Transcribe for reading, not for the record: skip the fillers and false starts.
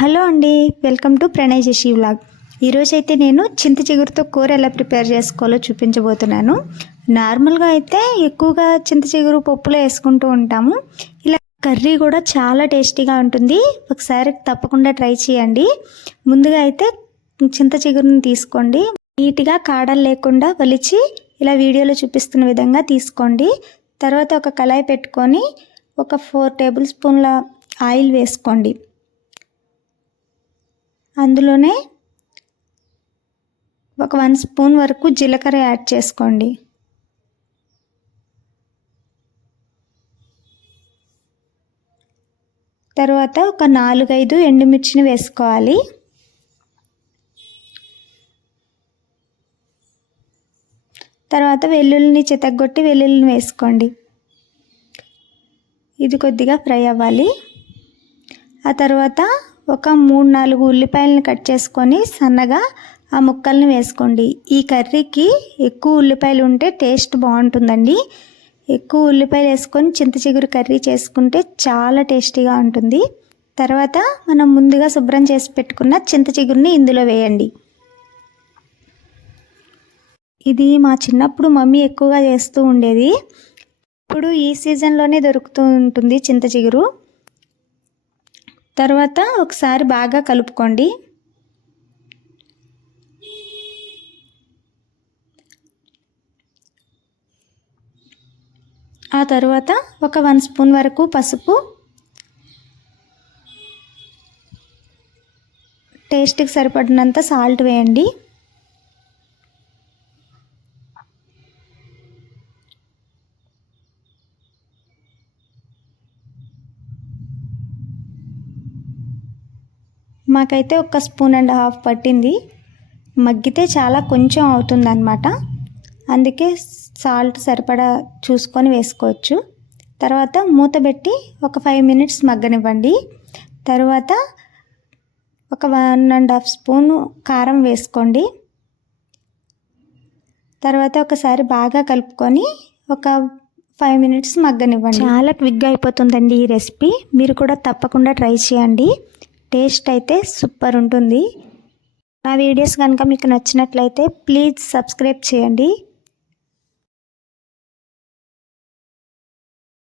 Hello అండి, welcome to Pranay జషి vlog. ఈరోజు అయితే నేను చింత చిగురుతో కూర ఎలా ప్రిపేర్ చేసుకోవాలో చూపించబోతున్నాను. నార్మల్గా అయితే ఎక్కువగా చింత చిగురు పప్పులో వేసుకుంటూ ఉంటాము. ఇలా కర్రీ కూడా చాలా టేస్టీగా ఉంటుంది. ఒకసారి తప్పకుండా ట్రై చేయండి. ముందుగా అయితే చింత చిగురుని తీసుకోండి. నీట్గా కాడలు లేకుండా వలిచి ఇలా వీడియోలో చూపిస్తున్న విధంగా తీసుకోండి. తర్వాత ఒక కళాయి పెట్టుకొని ఒక 4 టేబుల్ స్పూన్ల ఆయిల్ వేసుకోండి. అందులోనే ఒక 1 స్పూన్ వరకు జీలకర్ర యాడ్ చేసుకోండి. తర్వాత ఒక 4-5 ఎండుమిర్చిని వేసుకోవాలి. తర్వాత వెల్లుల్లిని చితగ్గొట్టి వెల్లుల్లిని వేసుకోండి. ఇది కొద్దిగా ఫ్రై అవ్వాలి. ఆ తర్వాత ఒక 3-4 ఉల్లిపాయలను కట్ చేసుకొని సన్నగా ఆ ముక్కల్ని వేసుకోండి. ఈ కర్రీకి ఎక్కువ ఉల్లిపాయలు ఉంటే టేస్ట్ బాగుంటుందండి. ఎక్కువ ఉల్లిపాయలు వేసుకొని చింత చిగురు కర్రీ చేసుకుంటే చాలా టేస్టీగా ఉంటుంది. తర్వాత మనం ముందుగా శుభ్రం చేసి పెట్టుకున్న చింత చిగురుని ఇందులో వేయండి. ఇది మా చిన్నప్పుడు మమ్మీ ఎక్కువగా చేస్తూ ఉండేది. ఇప్పుడు ఈ సీజన్లోనే దొరుకుతూ ఉంటుంది చింత చిగురు. తర్వాత ఒకసారి బాగా కలుపుకోండి. ఆ తర్వాత ఒక 1 స్పూన్ వరకు పసుపు, టేస్ట్కి సరిపడినంత సాల్ట్ వేయండి. మాకైతే 1.5 స్పూన్ పట్టింది. మగ్గితే చాలా కొంచెం అవుతుందన్నమాట. అందుకే సాల్ట్ సరిపడా చూసుకొని వేసుకోవచ్చు. తర్వాత మూత పెట్టి ఒక 5 మినిట్స్ మగ్గనివ్వండి. తర్వాత ఒక 1.5 స్పూను కారం వేసుకోండి. తర్వాత ఒకసారి బాగా కలుపుకొని ఒక 5 మినిట్స్ మగ్గనివ్వండి. చాలా క్విక్గా అయిపోతుందండి ఈ రెసిపీ. మీరు కూడా తప్పకుండా ట్రై చేయండి. టేస్ట్ అయితే సూపర్ ఉంటుంది. నా వీడియోస్ కనుక మీకు నచ్చినట్లయితే ప్లీజ్ సబ్స్క్రైబ్ చేయండి.